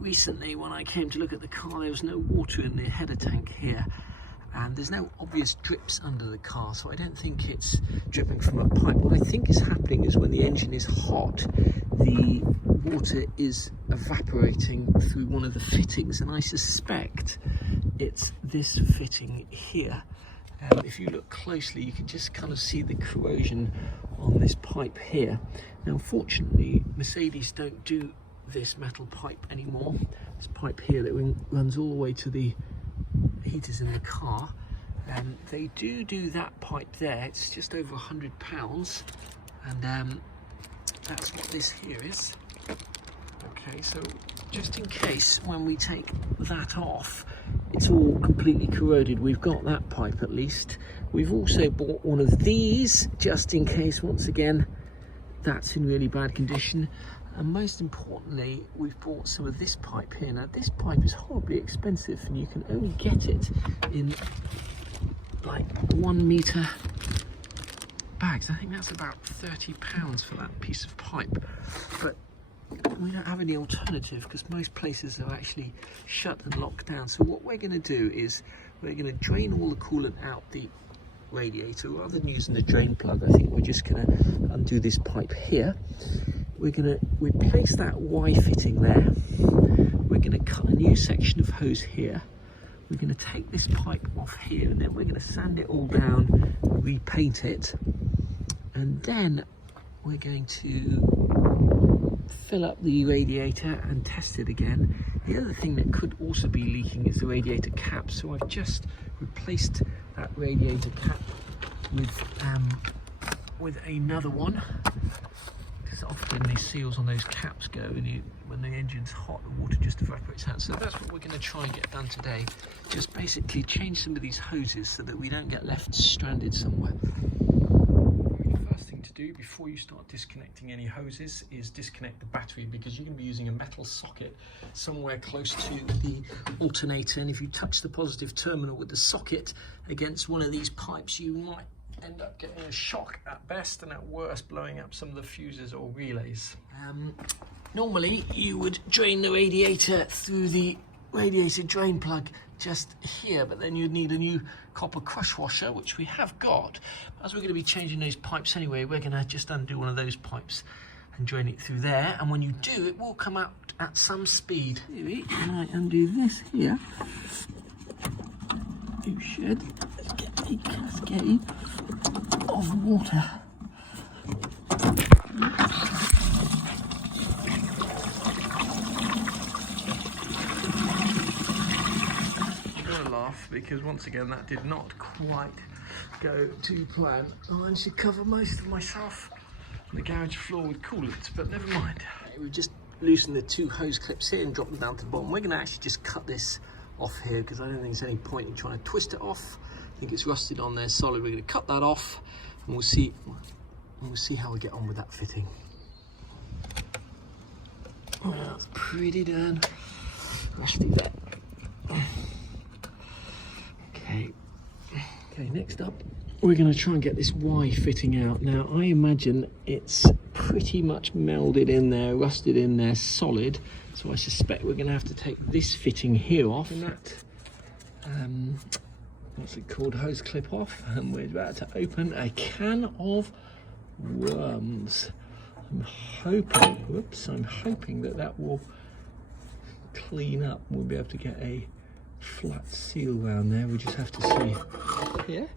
recently when I came to look at the car, there was no water in the header tank here, and there's no obvious drips under the car, so I don't think it's dripping from a pipe. What I think is happening is when the engine is hot, the water is evaporating through one of the fittings, and I suspect it's this fitting here. If you look closely, you can just kind of see the corrosion on this pipe here. Now, unfortunately, Mercedes don't do this metal pipe anymore. This pipe here that runs all the way to the heaters in the car. They do that pipe there. It's just over £100, and that's what this here is. Okay, so just in case when we take that off, it's all completely corroded, we've got that pipe at least. We've also bought one of these just in case, once again, that's in really bad condition. And most importantly, we've bought some of this pipe here. Now, this pipe is horribly expensive, and you can only get it in like 1 metre bags. I think that's about £30 for that piece of pipe. But we don't have any alternative because most places are actually shut and locked down. So what we're going to do is we're going to drain all the coolant out the radiator. Rather than using the drain plug, I think we're just going to undo this pipe here. We're going to replace that Y fitting there. We're going to cut a new section of hose here. We're going to take this pipe off here, and then we're going to sand it all down, repaint it, and then we're going to fill up the radiator and test it again. The other thing that could also be leaking is the radiator cap, so I've just replaced that radiator cap with another one, because often the seals on those caps go, and when the engine's hot, the water just evaporates out. So that's what we're going to try and get done today. Just basically change some of these hoses so that we don't get left stranded somewhere. To do before you start disconnecting any hoses is disconnect the battery, because you're going to be using a metal socket somewhere close to the alternator, and if you touch the positive terminal with the socket against one of these pipes, you might end up getting a shock at best, and at worst blowing up some of the fuses or relays. Normally you would drain the radiator through the radiator drain plug just here, but then you'd need a new copper crush washer, which we have got. As we're going to be changing those pipes anyway, we're going to just undo one of those pipes and drain it through there, and when you do, it will come out at some speed. Maybe you might undo this here. You should get a cascade of water. Because once again, that did not quite go to plan. I managed to cover most of myself on the garage floor with coolant, but never mind. We just loosened the two hose clips here and dropped them down to the bottom. We're going to actually just cut this off here because I don't think there's any point in trying to twist it off. I think it's rusted on there solid. We're going to cut that off, and we'll see how we get on with that fitting. Well, that's pretty darn rusty there. Okay, next up, we're going to try and get this Y fitting out. Now, I imagine it's pretty much melded in there, rusted in there, solid. So I suspect we're going to have to take this fitting here off, and that, what's it called, hose clip off. And we're about to open a can of worms. I'm hoping that will clean up. We'll be able to get a flat seal around there. We just have to see here,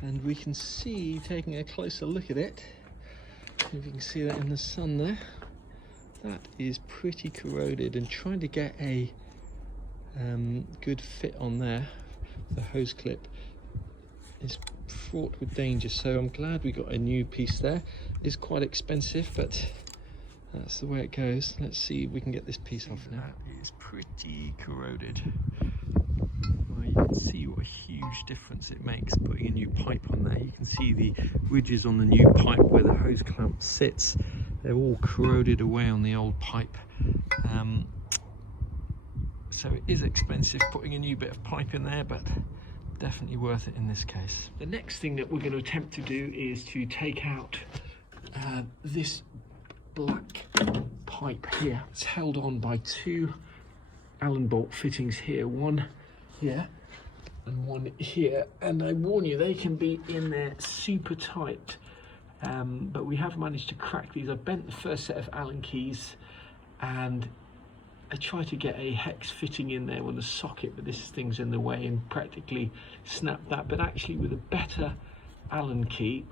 and we can see, taking a closer look at it, if you can see that in the sun there, that is pretty corroded, and trying to get a good fit on there, the hose clip, is fraught with danger. So I'm glad we got a new piece there. It's quite expensive, but that's the way it goes. Let's see if we can get this piece off now. That is pretty corroded. Well, you can see what a huge difference it makes putting a new pipe on there. You can see the ridges on the new pipe where the hose clamp sits. They're all corroded away on the old pipe. So it is expensive putting a new bit of pipe in there, but definitely worth it in this case. The next thing that we're going to attempt to do is to take out this black pipe here. It's held on by two Allen bolt fittings here, one here and one here, and I warn you, they can be in there super tight, but we have managed to crack these. I bent the first set of Allen keys and I tried to get a hex fitting in there with a socket, but this thing's in the way, and practically snapped that. But actually with a better Allen key,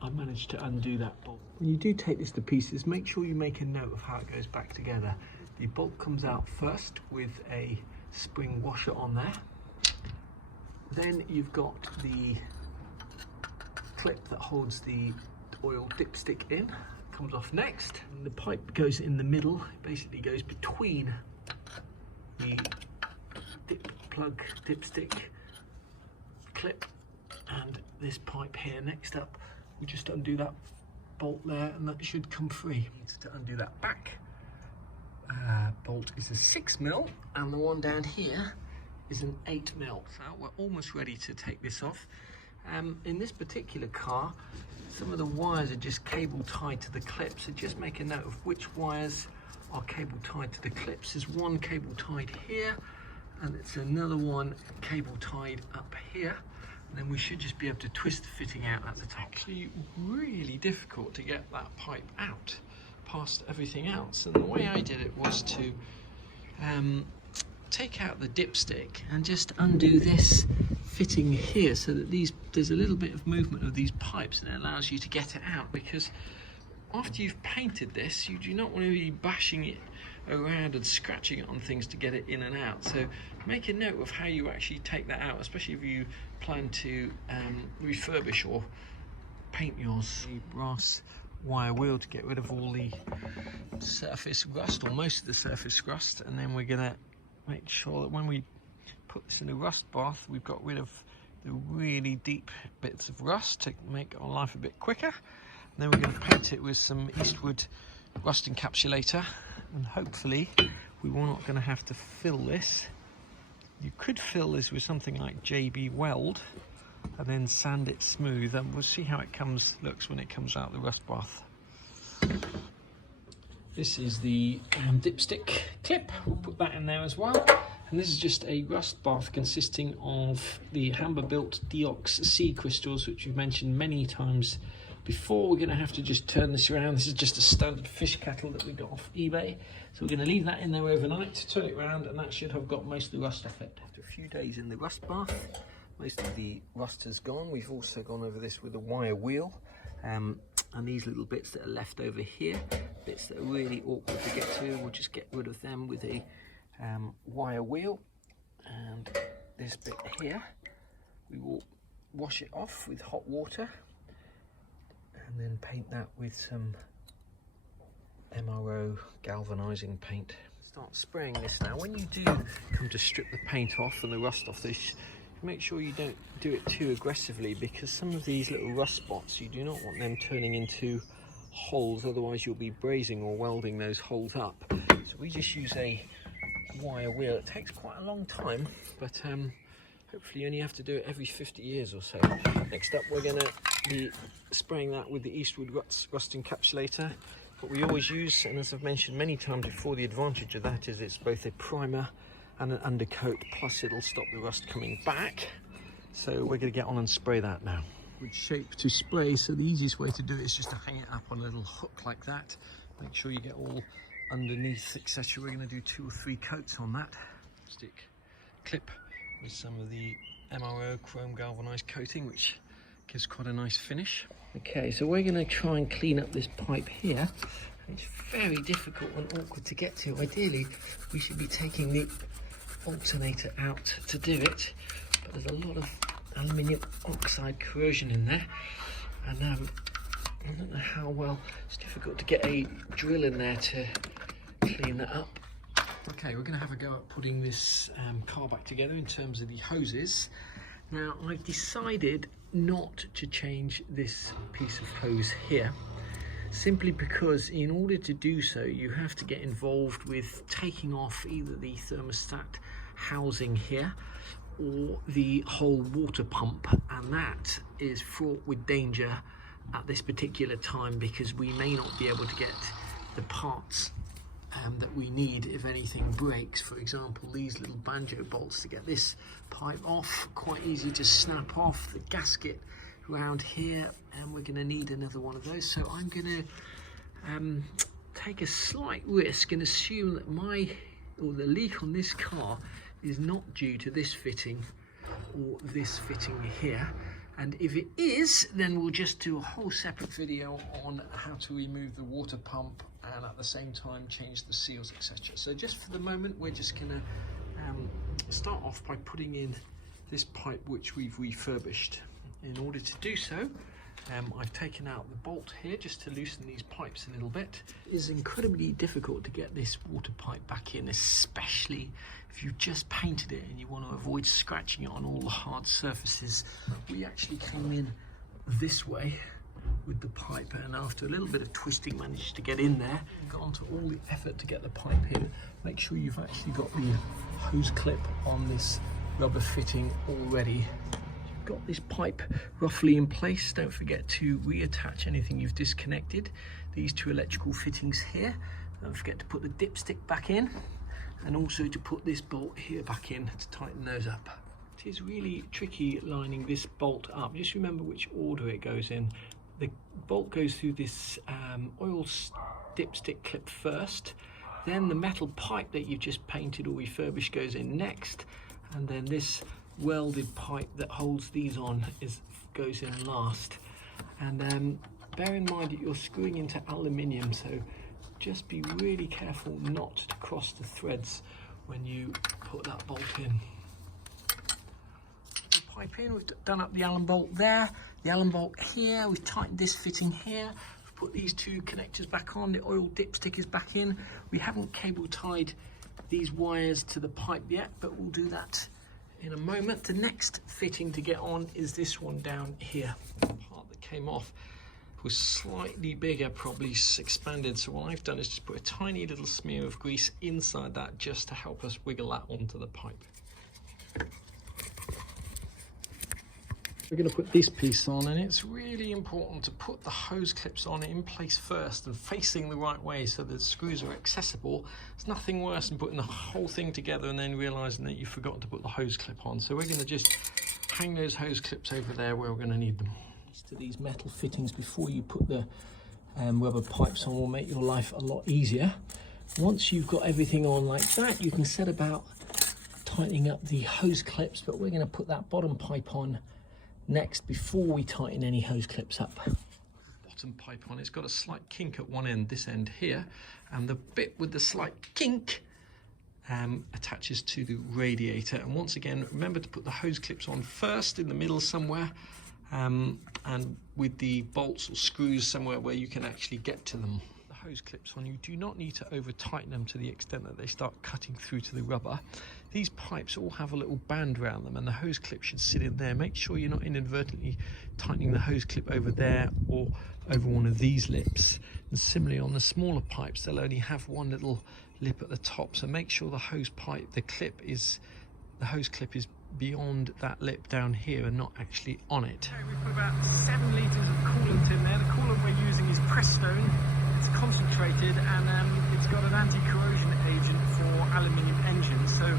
I managed to undo that bolt. When you do take this to pieces, make sure you make a note of how it goes back together. The bolt comes out first with a spring washer on there. Then you've got the clip that holds the oil dipstick in. Comes off next, and the pipe goes in the middle. It basically goes between the dipstick clip and this pipe here. Next up, we just undo that bolt there, and that should come free. Needs to undo that back bolt is a 6mm, and the one down here is an 8mm. So we're almost ready to take this off. In this particular car, some of the wires are just cable tied to the clips, so just make a note of which wires are cable tied to the clips. There's one cable tied here, and it's another one cable tied up here, and then we should just be able to twist the fitting out at the top. Actually really difficult to get that pipe out past everything else, and the way I did it was to take out the dipstick and just undo this fitting here, so that there's a little bit of movement of these pipes, and it allows you to get it out, because after you've painted this, you do not want to be bashing it around and scratching it on things to get it in and out. So make a note of how you actually take that out, especially if you plan to refurbish or paint yours. The brass wire wheel to get rid of all the surface rust, or most of the surface rust, and then we're going to make sure that when we put this in a rust bath, we've got rid of the really deep bits of rust to make our life a bit quicker. And then we're going to paint it with some Eastwood rust encapsulator, and hopefully we're not going to have to fill this. You could fill this with something like JB Weld and then sand it smooth, and we'll see how it looks when it comes out the rust bath. This is the dipstick clip, we'll put that in there as well. And this is just a rust bath consisting of the Hamber-built Deox sea crystals, which we've mentioned many times before. We're going to have to just turn this around. This is just a standard fish kettle that we got off eBay. So we're going to leave that in there overnight, turn it around, and that should have got most of the rust off it. After a few days in the rust bath, most of the rust has gone. We've also gone over this with a wire wheel. And these little bits that are left over here, bits that are really awkward to get to, we'll just get rid of them with a wire wheel. And this bit here, we will wash it off with hot water and then paint that with some MRO galvanizing paint. Start spraying this now. When you do come to strip the paint off and the rust off this, make sure you don't do it too aggressively, because some of these little rust spots, you do not want them turning into holes, otherwise you'll be brazing or welding those holes up. So we just use a wire wheel. It takes quite a long time, but hopefully you only have to do it every 50 years or so. Next up, we're going to be spraying that with the Eastwood rust encapsulator. What we always use, and as I've mentioned many times before, the advantage of that is it's both a primer and an undercoat, plus it'll stop the rust coming back. So we're going to get on and spray that now. Good shape to spray, so the easiest way to do it is just to hang it up on a little hook like that. Make sure you get all underneath, etc. We're going to do 2 or 3 coats on that. Stick clip with some of the MRO chrome galvanized coating, which gives quite a nice finish. Okay, so we're going to try and clean up this pipe here. It's very difficult and awkward to get to. Ideally, we should be taking the alternator out to do it, but there's a lot of aluminium oxide corrosion in there, and I don't know how well. It's difficult to get a drill in there to clean that up. Okay, we're going to have a go at putting this car back together in terms of the hoses. Now, I've decided not to change this piece of hose here, simply because in order to do so you have to get involved with taking off either the thermostat housing here or the whole water pump, and that is fraught with danger at this particular time, because we may not be able to get the parts that we need if anything breaks. For example, these little banjo bolts to get this pipe off, quite easy to snap off. The gasket around here, and we're going to need another one of those. So I'm going to take a slight risk and assume that the leak on this car is not due to this fitting or this fitting here. And if it is, then we'll just do a whole separate video on how to remove the water pump and at the same time change the seals, etc. So just for the moment, we're just going to start off by putting in this pipe which we've refurbished. In order to do so, I've taken out the bolt here just to loosen these pipes a little bit. It is incredibly difficult to get this water pipe back in, especially if you've just painted it and you want to avoid scratching it on all the hard surfaces. We actually came in this way with the pipe, and after a little bit of twisting managed to get in there. Gone to all the effort to get the pipe in. Make sure you've actually got the hose clip on this rubber fitting already. Got this pipe roughly in place. Don't forget to reattach anything you've disconnected. These two electrical fittings here. Don't forget to put the dipstick back in, and also to put this bolt here back in to tighten those up. It is really tricky lining this bolt up. Just remember which order it goes in. The bolt goes through this oil dipstick clip first, then the metal pipe that you've just painted or refurbished goes in next, and then this welded pipe that holds these on goes in last. And bear in mind that you're screwing into aluminium, so just be really careful not to cross the threads when you put that bolt in. The pipe in, we've done up the Allen bolt there, the Allen bolt here, we've tightened this fitting here, we've put these two connectors back on, the oil dipstick is back in. We haven't cable tied these wires to the pipe yet, but we'll do that in a moment. The next fitting to get on is this one down here. The part that came off was slightly bigger, probably expanded, so what I've done is just put a tiny little smear of grease inside that just to help us wiggle that onto the pipe. We're going to put this piece on, and it's really important to put the hose clips on in place first and facing the right way so the screws are accessible. There's nothing worse than putting the whole thing together and then realizing that you've forgotten to put the hose clip on. So we're going to just hang those hose clips over there where we're going to need them. To these metal fittings before you put the rubber pipes on will make your life a lot easier. Once you've got everything on like that, you can set about tightening up the hose clips, but we're going to put that bottom pipe on next before we tighten any hose clips up. Bottom pipe on, it's got a slight kink at one end, this end here, and the bit with the slight kink attaches to the radiator. And once again, remember to put the hose clips on first in the middle somewhere, and with the bolts or screws somewhere where you can actually get to them. The hose clips on, you do not need to over tighten them to the extent that they start cutting through to the rubber. These pipes all have a little band around them, and the hose clip should sit in there. Make sure you're not inadvertently tightening the hose clip over there or over one of these lips. And similarly on the smaller pipes, they'll only have one little lip at the top, so make sure the hose clip is beyond that lip down here and not actually on it. Okay, we've put about 7 litres of coolant in there. The coolant we're using is Prestone. It's concentrated, and it's got an anti-corrosion agent for aluminium engines. So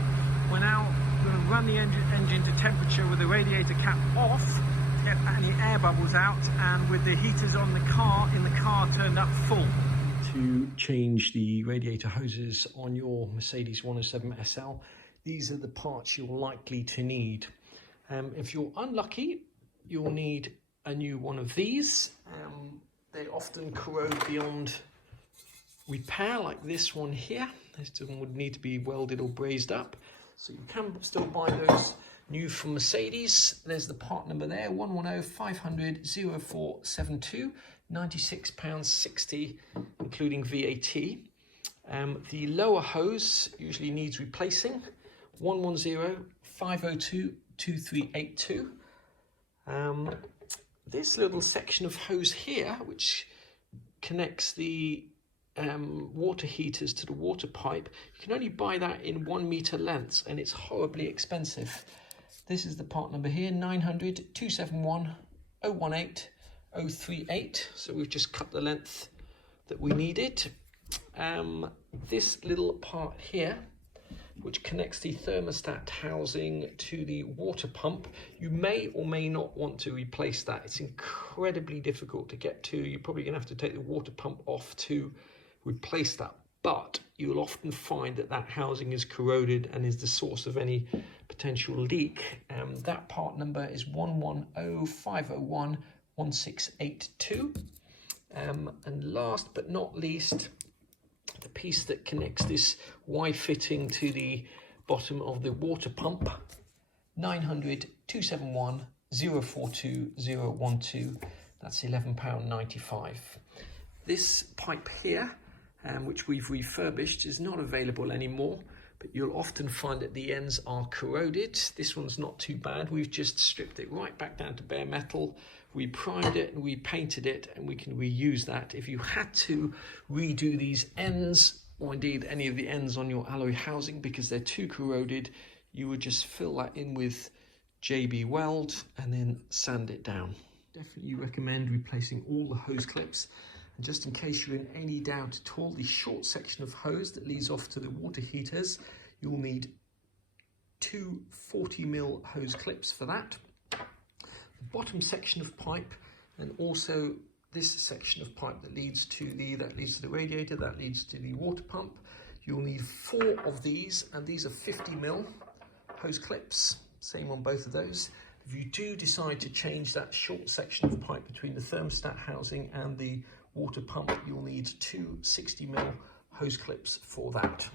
we're now going to run the engine to temperature with the radiator cap off to get any air bubbles out, and with the heaters on the car turned up full. To change the radiator hoses on your Mercedes 107 SL, these are the parts you're likely to need. If you're unlucky, you'll need a new one of these. They often corrode beyond repair, like this one here. This one would need to be welded or brazed up. So you can still buy those new from Mercedes. There's the part number there, 110-500-0472, £96.60, including VAT. The lower hose usually needs replacing, 110-502-2382. This little section of hose here, which connects the water heaters to the water pipe, you can only buy that in 1 meter lengths, and it's expensive. This is the part number here, 900-271-018-038. So we've just cut the length that we needed. this little part here, which connects the thermostat housing to the water pump, you may or may not want to replace that. It's incredibly difficult to get to. You're probably going to have to take the water pump off to replace that, but you'll often find that that housing is corroded and is the source of any potential leak. That part number is 1105011682. And last but not least, the piece that connects this wide fitting to the bottom of the water pump, 900 271 042 012. That's £11.95. This pipe here, which we've refurbished, is not available anymore, but you'll often find that the ends are corroded. This one's not too bad. We've just stripped it right back down to bare metal. We primed it and we painted it, and we can reuse that. If you had to redo these ends, or indeed any of the ends on your alloy housing because they're too corroded, you would just fill that in with JB Weld and then sand it down. Definitely recommend replacing all the hose clips. And just in case you're in any doubt at all, the short section of hose that leads off to the water heaters, you'll need two 40mm hose clips for that. The bottom section of pipe, and also this section of pipe that leads to the radiator, that leads to the water pump. You'll need 4 of these, and these are 50mm hose clips, same on both of those. If you do decide to change that short section of pipe between the thermostat housing and the water pump, you'll need 2 60mm hose clips for that.